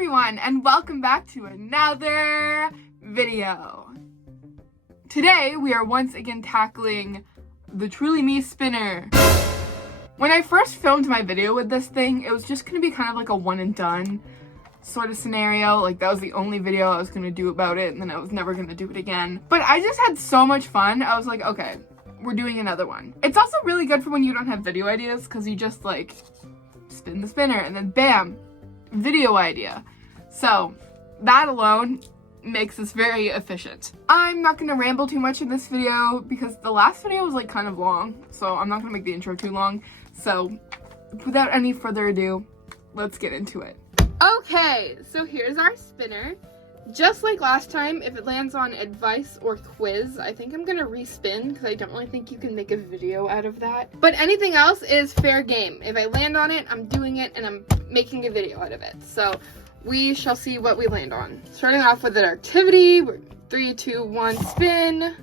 everyone, and welcome back to another video. Today we are once again tackling the Truly Me spinner. When I first filmed my video with this thing, it was just gonna be kind of like a one and done sort of scenario. Like that was the only video I was gonna do about it, and then I was never gonna do it again. But I just had so much fun. I was like, okay, we're doing another one. It's also really good for when you don't have video ideas, because you just like spin the spinner and then bam, video idea. So that alone makes this very efficient. I'm not gonna ramble too much in this video because the last video was like kind of long, so I'm not gonna make the intro too long. So without any further ado, let's get into it. Okay, so here's our spinner. Just like last time, if it lands on advice or quiz, I think I'm gonna respin because I don't really think you can make a video out of that. But anything else is fair game. If I land on it, I'm doing it and I'm making a video out of it. So we shall see what we land on. Starting off with an activity, 3, 2, 1, spin.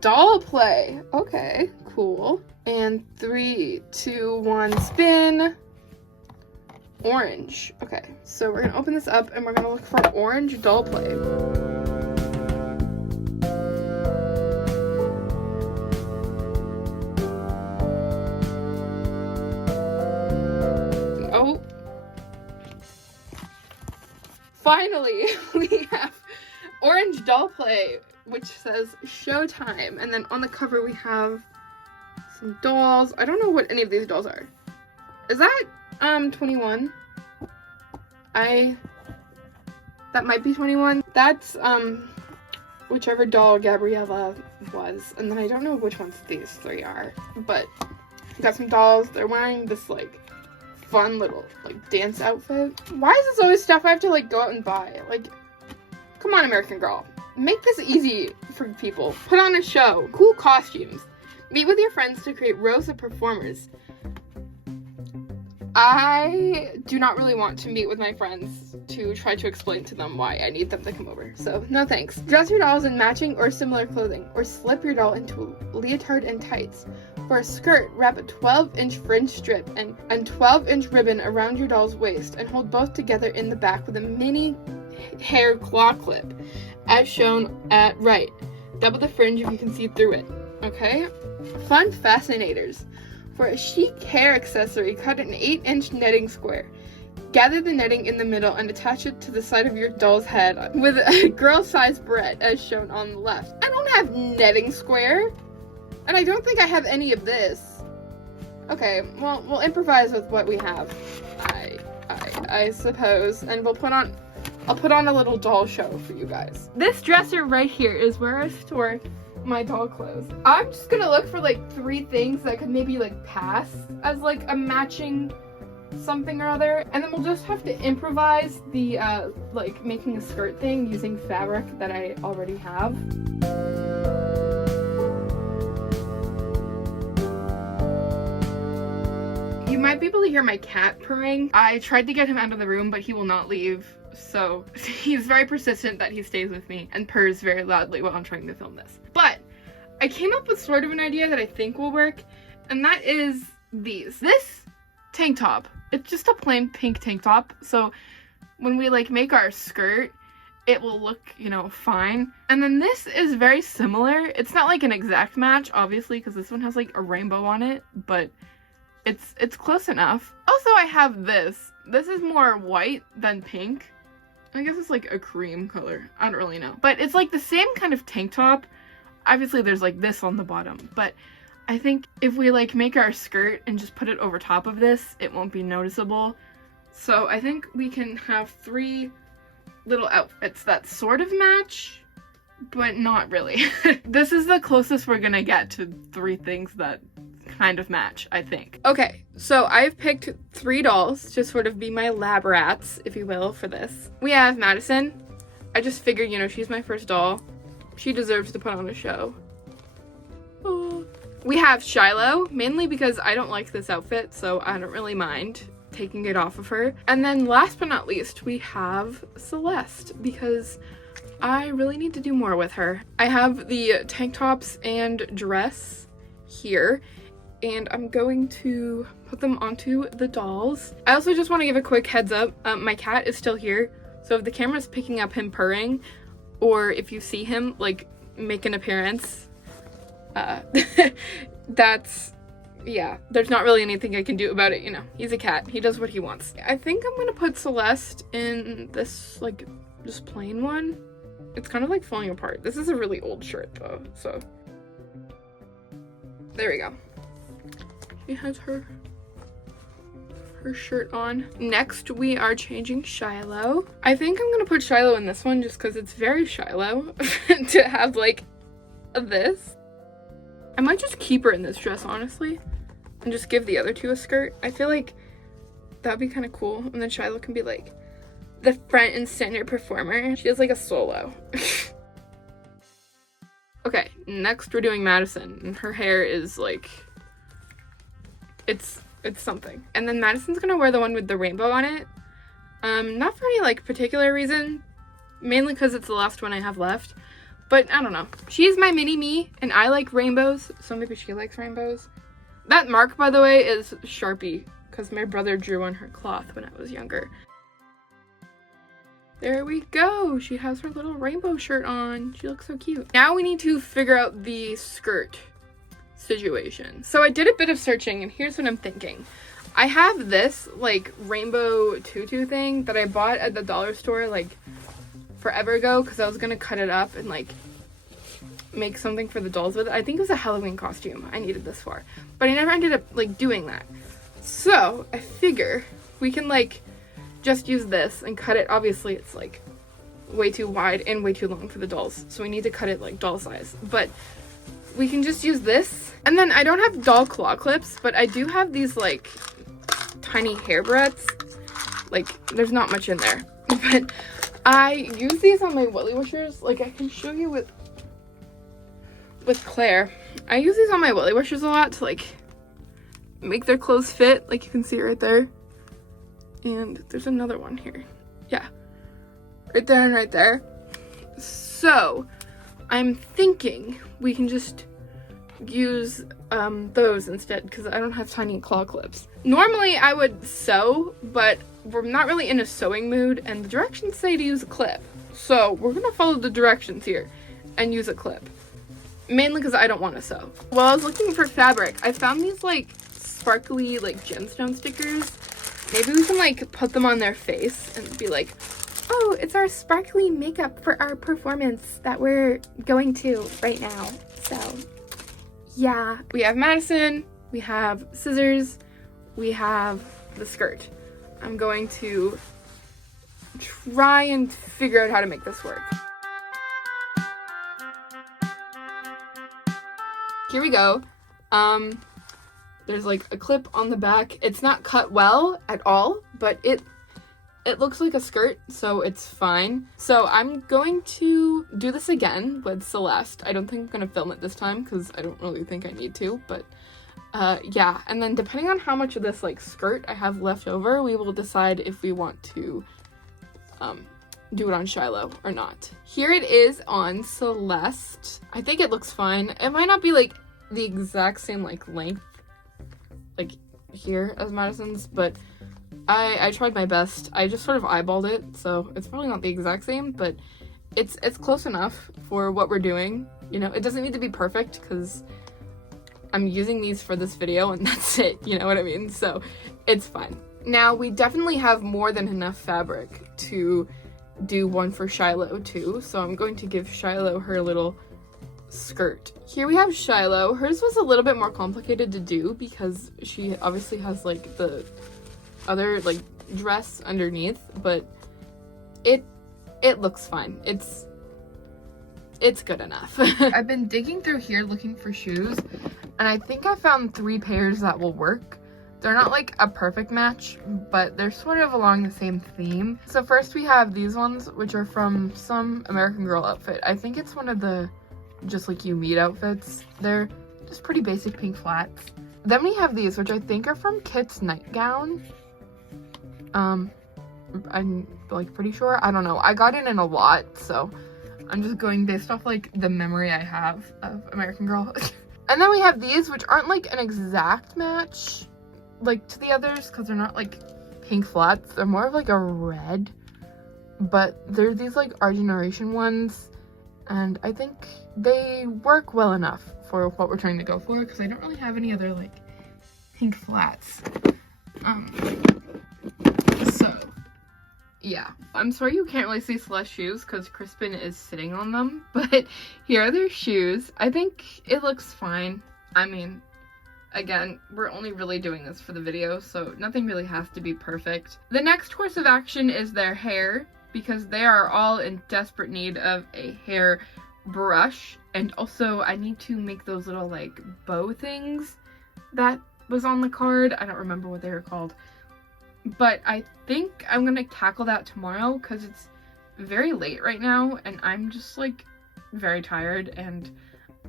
Doll play, okay, cool. And 3, 2, 1, spin. Orange. Okay, so we're gonna open this up and we're gonna look for orange doll play. Oh. Finally, we have orange doll play, which says Showtime. And then on the cover we have some dolls. I don't know what any of these dolls are. Is that 21? That might be 21. That's whichever doll Gabriella was, and then I don't know which ones these three are, but got some dolls. They're wearing this like fun little like dance outfit. Why is this always stuff I have to like go out and buy? Like, come on, American Girl, make this easy for people. Put on a show, cool costumes, meet with your friends to create rows of performers. I do not really want to meet with my friends to try to explain to them why I need them to come over, so no thanks. Dress your dolls in matching or similar clothing, or slip your doll into a leotard and tights. For a skirt, wrap a 12-inch fringe strip and 12-inch ribbon around your doll's waist, and hold both together in the back with a mini hair claw clip, as shown at right. Double the fringe if you can see through it. Okay? Fun fascinators. For a chic hair accessory, cut an 8-inch netting square. Gather the netting in the middle and attach it to the side of your doll's head with a girl-sized barrette as shown on the left. I don't have netting square, and I don't think I have any of this. Okay, well, we'll improvise with what we have, I suppose, and I'll put on a little doll show for you guys. This dresser right here is where I store my doll clothes. I'm just gonna look for like 3 things that could maybe like pass as like a matching something or other, and then we'll just have to improvise the like making a skirt thing using fabric that I already have. You might be able to hear my cat purring. I tried to get him out of the room, but he will not leave. So he's very persistent that he stays with me and purrs very loudly while I'm trying to film this. But I came up with sort of an idea that I think will work, and that is these. This tank top, it's just a plain pink tank top, so when we like make our skirt, it will look, you know, fine. And then this is very similar. It's not like an exact match, obviously, because this one has like a rainbow on it, but it's close enough. Also, I have this. This is more white than pink. I guess it's like a cream color. I don't really know. But it's like the same kind of tank top. Obviously there's like this on the bottom, but I think if we like make our skirt and just put it over top of this, it won't be noticeable. So I think we can have 3 little outfits that sort of match, but not really. This is the closest we're gonna get to 3 things that kind of match, I think. Okay, so I've picked 3 dolls to sort of be my lab rats, if you will, for this. We have Madison. I just figured, you know, she's my first doll. She deserves to put on a show. Oh. We have Shiloh, mainly because I don't like this outfit, so I don't really mind taking it off of her. And then last but not least, we have Celeste, because I really need to do more with her. I have the tank tops and dress here, and I'm going to put them onto the dolls. I also just want to give a quick heads up. My cat is still here, so if the camera's picking up him purring, or if you see him like make an appearance, yeah, there's not really anything I can do about it, you know. He's a cat. He does what he wants. I think I'm gonna put Celeste in this, like, just plain one. It's kind of like falling apart. This is a really old shirt though, so. There we go. She has her shirt on. Next, we are changing Shiloh. I think I'm gonna put Shiloh in this one just because it's very Shiloh to have, like, this. I might just keep her in this dress, honestly, and just give the other two a skirt. I feel like that'd be kind of cool. And then Shiloh can be like the front and center performer. She has like a solo. Okay, next we're doing Madison, and her hair is like, it's something. And then Madison's gonna wear the one with the rainbow on it. Not for any like particular reason, mainly because it's the last one I have left. But I don't know. She's my mini-me, and I like rainbows, so maybe she likes rainbows. That mark, by the way, is Sharpie, because my brother drew on her cloth when I was younger. There we go. She has her little rainbow shirt on. She looks so cute. Now we need to figure out the skirt situation. So I did a bit of searching, and here's what I'm thinking. I have this, like, rainbow tutu thing that I bought at the dollar store, like, forever ago, because I was gonna cut it up and like make something for the dolls with it. I think it was a Halloween costume I needed this for, but I never ended up like doing that. So I figure we can like just use this and cut it. Obviously it's like way too wide and way too long for the dolls, so we need to cut it like doll size, but we can just use this. And then I don't have doll claw clips, but I do have these like tiny hairbreadths. Like there's not much in there, but I use these on my Willy Wishers. Like, I can show you with Claire. I use these on my Willy Wishers a lot to, like, make their clothes fit. Like, you can see right there. And there's another one here. Yeah. Right there and right there. So, I'm thinking we can just use those instead, because I don't have tiny claw clips. Normally, I would sew, but we're not really in a sewing mood, and the directions say to use a clip. So we're gonna follow the directions here and use a clip. Mainly because I don't want to sew. While I was looking for fabric, I found these like sparkly like gemstone stickers. Maybe we can like put them on their face and be like, oh, it's our sparkly makeup for our performance that we're going to right now. So yeah. We have Madison, we have scissors, we have the skirt. I'm going to try and figure out how to make this work. Here we go. There's like a clip on the back. It's not cut well at all, but it looks like a skirt, so it's fine. So I'm going to do this again with Celeste. I don't think I'm gonna film it this time because I don't really think I need to, but yeah. And then depending on how much of this like skirt I have left over, we will decide if we want to do it on Shiloh or not. Here it is on Celeste. I think it looks fine. It might not be like the exact same like length like here as Madison's, but I tried my best. I just sort of eyeballed it, so it's probably not the exact same, but it's close enough for what we're doing. You know, it doesn't need to be perfect because I'm using these for this video and that's it, you know what I mean? So it's fine. Now we definitely have more than enough fabric to do one for Shiloh too, so I'm going to give Shiloh her little skirt. Here we have Shiloh. Hers was a little bit more complicated to do because she obviously has like the other like dress underneath, but it looks fine. It's good enough. I've been digging through here looking for shoes, and I think I found 3 pairs that will work. They're not like a perfect match, but they're sort of along the same theme. So first we have these ones, which are from some American Girl outfit. I think it's one of the just like you meet outfits. They're just pretty basic pink flats. Then we have these, which I think are from Kit's nightgown. I'm like pretty sure. I don't know. I got it in a lot, so I'm just going based off like the memory I have of American Girl. And then we have these, which aren't like an exact match like to the others, because they're not like pink flats. They're more of like a red, but they're these like our generation ones, and I think they work well enough for what we're trying to go for, because I don't really have any other like pink flats. So yeah, I'm sorry you can't really see Celeste's shoes because Crispin is sitting on them, but here are their shoes. I think it looks fine. I mean, again, we're only really doing this for the video, so nothing really has to be perfect. The next course of action is their hair, because they are all in desperate need of a hair brush. And also I need to make those little like bow things that was on the card. I don't remember what they were called, but I think I'm gonna tackle that tomorrow because it's very late right now and I'm just like very tired and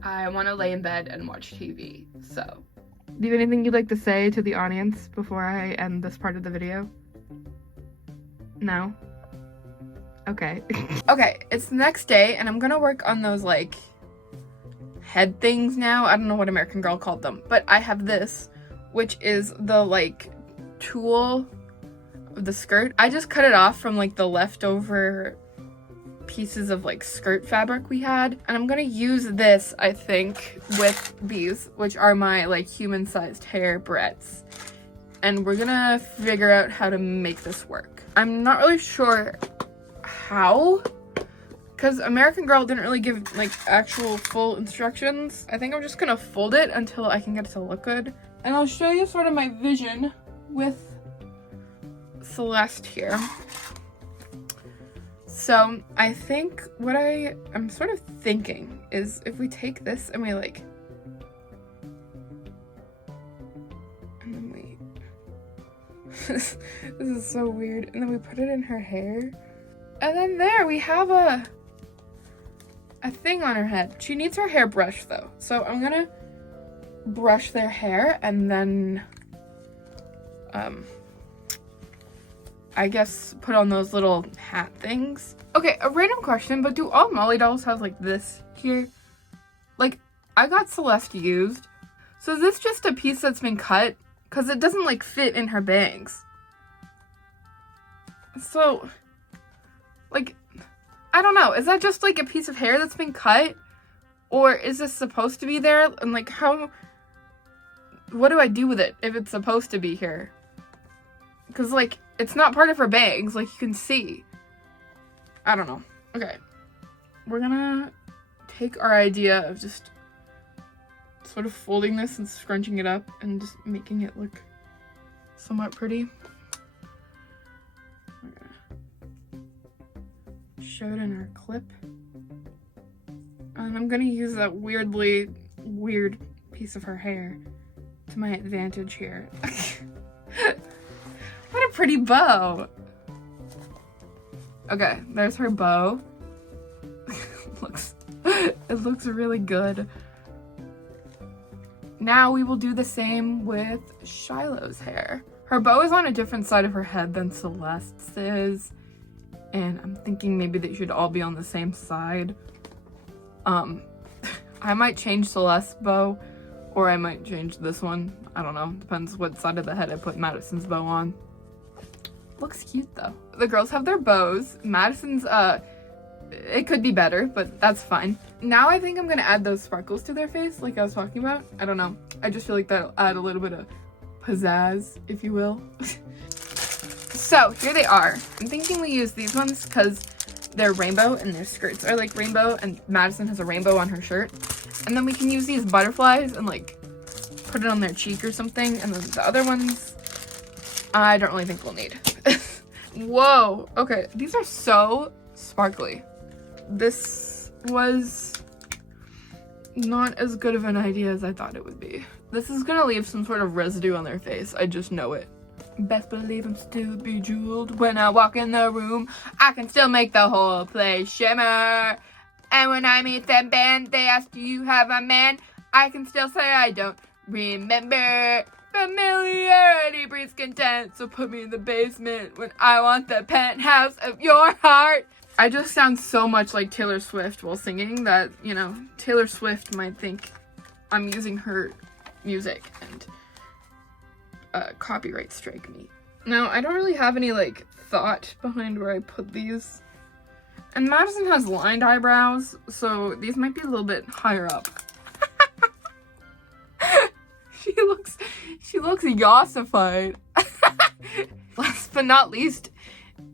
I want to lay in bed and watch TV. So do you have anything you'd like to say to the audience before I end this part of the video? No? Okay. Okay, it's the next day and I'm gonna work on those like head things now. I don't know what American Girl called them, but I have this, which is the like tulle of the skirt. I just cut it off from like the leftover pieces of like skirt fabric we had, and I'm gonna use this, I think, with these, which are my like human-sized hair barrettes, and we're gonna figure out how to make this work. I'm not really sure how, because American Girl didn't really give like actual full instructions. I think I'm just gonna fold it until I can get it to look good, and I'll show you sort of my vision with Celeste here. So I think what I'm sort of thinking is if we take this and we like, and then we, this is so weird, and then we put it in her hair, and then there we have a thing on her head. She needs her hair brushed though, so I'm gonna brush their hair and then I guess put on those little hat things. Okay, a random question, but do all Molly dolls have like this here? Like, I got Celeste used. So is this just a piece that's been cut? Because it doesn't like fit in her bangs. So, like, I don't know. Is that just like a piece of hair that's been cut? Or is this supposed to be there? And like, what do I do with it if it's supposed to be here? Because like, it's not part of her bangs, like you can see. I don't know. Okay. We're gonna take our idea of just sort of folding this and scrunching it up and just making it look somewhat pretty. We're gonna show it in our clip. And I'm gonna use that weird piece of her hair to my advantage here. What a pretty bow. Okay, there's her bow. It looks really good. Now we will do the same with Shiloh's hair. Her bow is on a different side of her head than Celeste's is, and I'm thinking maybe they should all be on the same side. I might change Celeste's bow, or I might change this one. I don't know, depends what side of the head I put Madison's bow on. Looks cute though. The girls have their bows. Madison's, it could be better, but that's fine. Now I think I'm gonna add those sparkles to their face like I was talking about. I don't know. I just feel like that'll add a little bit of pizzazz, if you will. So here they are. I'm thinking we use these ones because they're rainbow and their skirts are like rainbow, and Madison has a rainbow on her shirt. And then we can use these butterflies and like put it on their cheek or something. And then the other ones, I don't really think we'll need. Whoa, okay, these are so sparkly. This was not as good of an idea as I thought it would be. This is gonna leave some sort of residue on their face, I just know it. Best believe I'm still bejeweled when I walk in the room. I can still make the whole place shimmer. And when I meet the band, they ask, do you have a man? I can still say I don't remember. Familiarity breeds content, so put me in the basement when I want the penthouse of your heart. I just sound so much like Taylor Swift while singing that, you know, Taylor Swift might think I'm using her music and copyright strike me. Now, I don't really have any, like, thought behind where I put these. And Madison has lined eyebrows, so these might be a little bit higher up. She looks yassified. Last but not least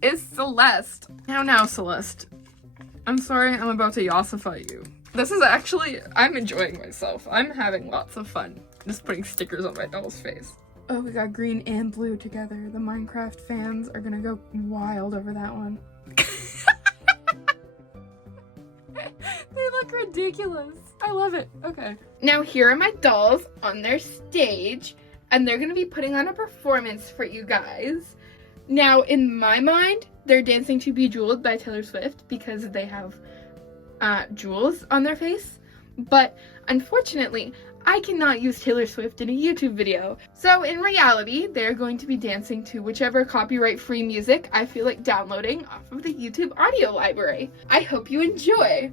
is Celeste. Now, Celeste. I'm sorry I'm about to yassify you. This is actually, I'm enjoying myself. I'm having lots of fun just putting stickers on my doll's face. Oh, we got green and blue together. The Minecraft fans are gonna go wild over that one. They look ridiculous. I love it. Okay. Now here are my dolls on their stage, and they're gonna be putting on a performance for you guys. Now, in my mind, they're dancing to Bejeweled by Taylor Swift because they have jewels on their face. But unfortunately, I cannot use Taylor Swift in a YouTube video. So in reality, they're going to be dancing to whichever copyright-free music I feel like downloading off of the YouTube audio library. I hope you enjoy.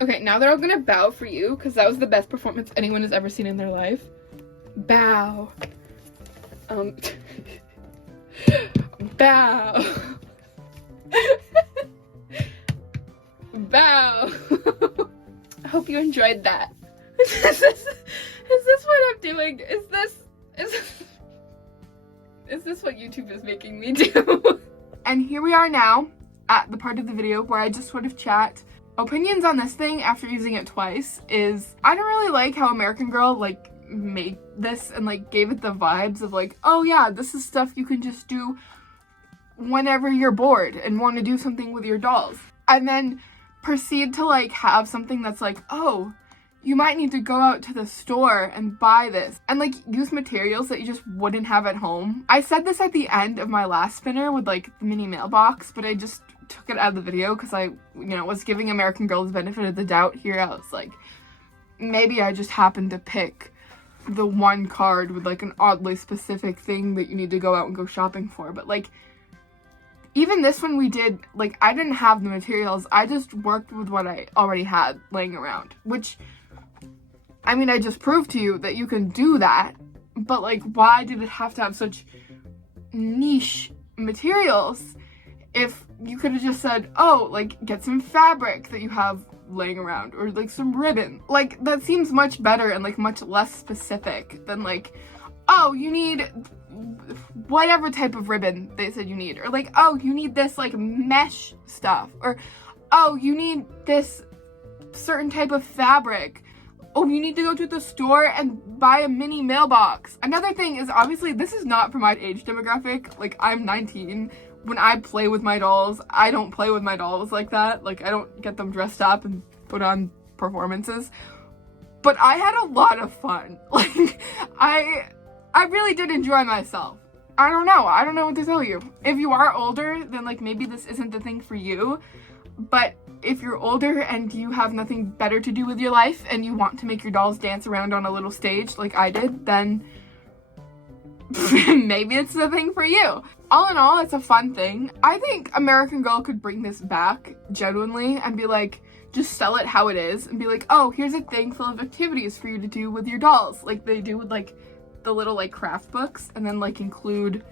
Okay, now they're all gonna bow for you, because that was the best performance anyone has ever seen in their life. Bow. Bow. Bow. I hope you enjoyed that. Is this what I'm doing? Is this what YouTube is making me do? And here we are now at the part of the video where I just sort of chat. Opinions on this thing after using it twice is, I don't really like how American Girl like made this and like gave it the vibes of like, oh yeah, this is stuff you can just do whenever you're bored and want to do something with your dolls. And then proceed to like have something that's like, oh, you might need to go out to the store and buy this and like use materials that you just wouldn't have at home. I said this at the end of my last spinner with like the mini mailbox, but I just took it out of the video because I, was giving American Girl the benefit of the doubt here. I was like, maybe I just happened to pick the one card with like an oddly specific thing that you need to go out and go shopping for. But like, even this one we did, like, I didn't have the materials. I just worked with what I already had laying around, which, I mean, I just proved to you that you can do that, but like, why did it have to have such niche materials if you could have just said, oh, like, get some fabric that you have laying around, or like some ribbon? Like, that seems much better and like much less specific than like, oh, you need whatever type of ribbon they said you need, or like, oh, you need this like mesh stuff, or oh, you need this certain type of fabric. Oh, you need to go to the store and buy a mini mailbox. Another thing is, obviously, this is not for my age demographic. Like, I'm 19. When I play with my dolls, I don't play with my dolls like that. Like, I don't get them dressed up and put on performances. But I had a lot of fun. Like, I really did enjoy myself. I don't know what to tell you. If you are older, then like maybe this isn't the thing for you. But if you're older and you have nothing better to do with your life and you want to make your dolls dance around on a little stage like I did, then maybe it's the thing for you. All in all, it's a fun thing. I think American Girl could bring this back genuinely and be like, just sell it how it is and be like, oh, here's a thing full of activities for you to do with your dolls, like they do with like the little like craft books, and then like include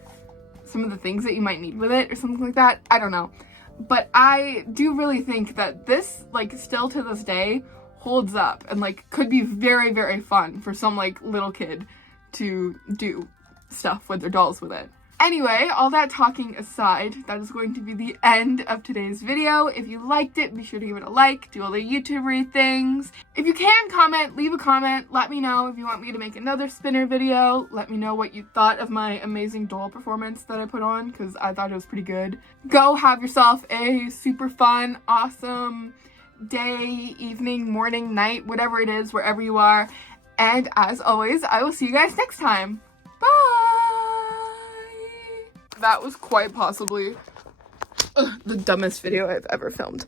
some of the things that you might need with it or something like that. I don't know. But I do really think that this, like, still to this day holds up and like could be very, very fun for some like little kid to do stuff with their dolls with it. Anyway, all that talking aside, that is going to be the end of today's video. If you liked it, be sure to give it a like, do all the YouTubery things. If you can comment, leave a comment. Let me know if you want me to make another spinner video. Let me know what you thought of my amazing doll performance that I put on, because I thought it was pretty good. Go have yourself a super fun, awesome day, evening, morning, night, whatever it is, wherever you are. And as always, I will see you guys next time. Bye! That was quite possibly the dumbest video I've ever filmed.